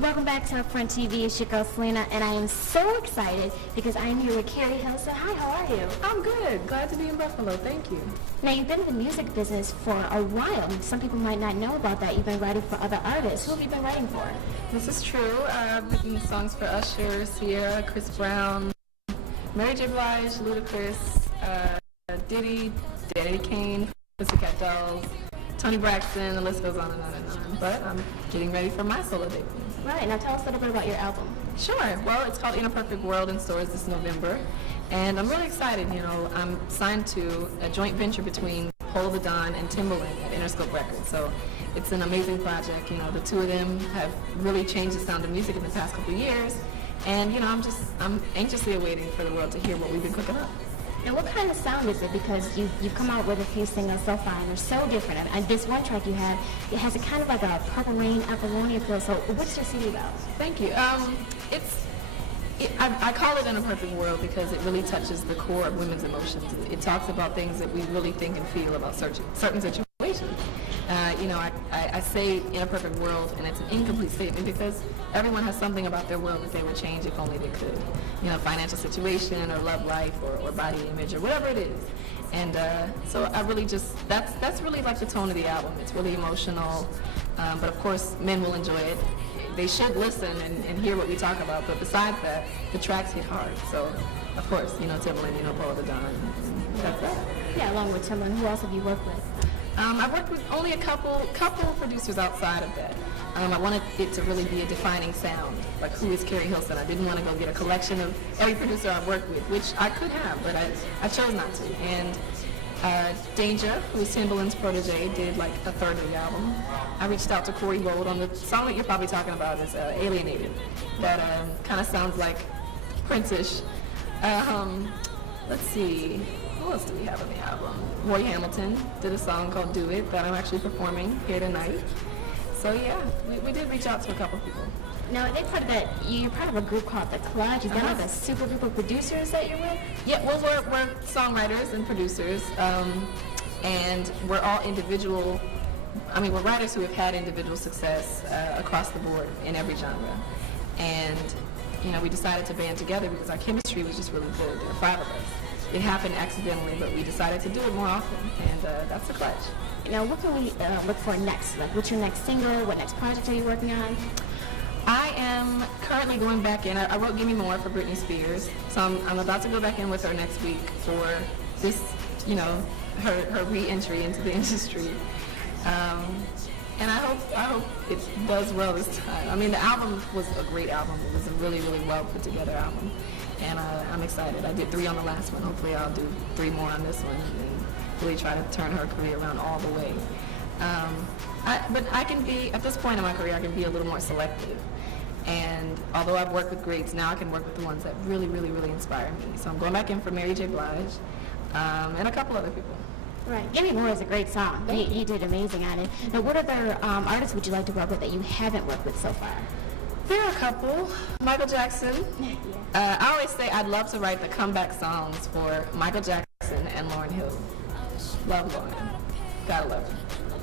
Welcome back to Upfront TV. It's your girl Selena, and I am so excited because I'm here with Keri Hilson. Hi, how are you? I'm good. Glad to be in Buffalo. Thank you. Now, you've been in the music business for a while. Some people might not know about that. You've been writing for other artists. Who have you been writing for? This is true. I've written songs for Usher, Sierra, Chris Brown, Mary J. Blige, Ludacris, Diddy, Daddy Kane, Pussycat Dolls, Tony Braxton, the list goes on and on and on. But I'm getting ready for my solo debut. Right. Now, tell us a little bit about your album. Sure. Well, it's called In a Perfect World in stores this November. And I'm really excited. You know, I'm signed to a joint venture between Pole the Don and Timbaland at Interscope Records. So it's an amazing project. You know, the two of them have really changed the sound of music in the past couple of years. And, you know, I'm anxiously awaiting for the world to hear what we've been cooking up. Now, what kind of sound is it? Because you've come out with a few singles so far, and they're so different. And this one track you have, it has a kind of like a Purple Rain, Apollonia feel. So what's your CD about? Thank you. I call it In a Perfect World because it really touches the core of women's emotions. It talks about things that we really think and feel about certain situations. You know, I say In a Perfect World, and it's an incomplete statement because everyone has something about their world that they would change if only they could. You know, financial situation or love life or body image or whatever it is. And so I really just, that's really like the tone of the album. It's really emotional, but of course men will enjoy it. They should listen and hear what we talk about, but besides that, the tracks hit hard. So, of course, you know, Timbaland, you know, Pole the Don, that's that. Yeah, along with Timbaland, who else have you worked with? I've worked with only a couple producers outside of that. I wanted it to really be a defining sound, like who is Keri Hilson. I didn't want to go get a collection of every producer I've worked with, which I could have, but I chose not to. And Danger, who is Timbaland's protege, did like a third of the album. I reached out to Corey Gold on the song that you're probably talking about is Alienated. That kind of sounds like Prince-ish. Let's see, who else do we have on the album? Roy Hamilton did a song called Do It that I'm actually performing here tonight. So yeah, we did reach out to a couple people. Now, you're part of a group called The Clutch. Is that like a super group of producers that you're with? Yeah, well, we're songwriters and producers, and we're all individual. I mean, we're writers who have had individual success across the board in every genre. And, you know, we decided to band together because our chemistry was just really good. There were 5 of us. It happened accidentally, but we decided to do it more often, and that's The Clutch. Now, what can we look for next? Like, what's your next single? What next project are you working on? I am currently going back in. I wrote Give Me More for Britney Spears, so I'm about to go back in with her next week for this, you know, her re-entry into the industry. And I hope it does well this time. I mean, the album was a great album. It was a really, really well put together album, and I'm excited. I did 3 on the last one. Hopefully, I'll do 3 more on this one and really try to turn her career around all the way. But I can be, at this point in my career, I can be a little more selective. And although I've worked with greats, now I can work with the ones that really, really, really inspire me. So I'm going back in for Mary J. Blige and a couple other people. Right. Give Me More is a great song. You did amazing at it. Now, what other artists would you like to work with that you haven't worked with so far? There are a couple. Michael Jackson. Yeah. I always say I'd love to write the comeback songs for Michael Jackson and Lauryn Hill. Love Lauryn. Gotta love her.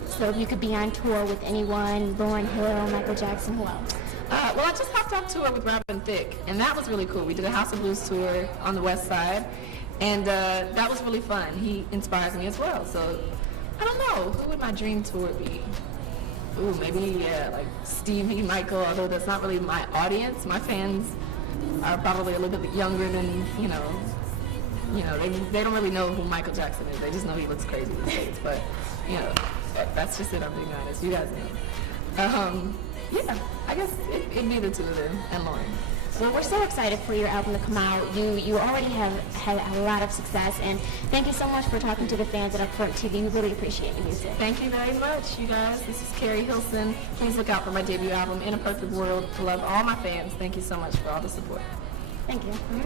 So if you could be on tour with anyone, Lauryn Hill, Michael Jackson, who else? Well, I just hopped off tour with Robin Thicke, and that was really cool. We did a House of Blues tour on the West Side, and that was really fun. He inspires me as well. So I don't know, who would my dream tour be? Ooh, maybe like Stevie, Michael, although that's not really my audience. My fans are probably a little bit younger than, you know, they don't really know who Michael Jackson is. They just know he looks crazy these days. But, you know, that's just it, I'm being honest. You guys know. Yeah, I guess it'd be the 2 of them and Lauryn. Well, we're so excited for your album to come out. You already have had a lot of success, and thank you so much for talking to the fans at Upfront TV. We really appreciate your music. Thank you very much, you guys. This is Keri Hilson. Please look out for my debut album, In a Perfect World. I love all my fans. Thank you so much for all the support. Thank you.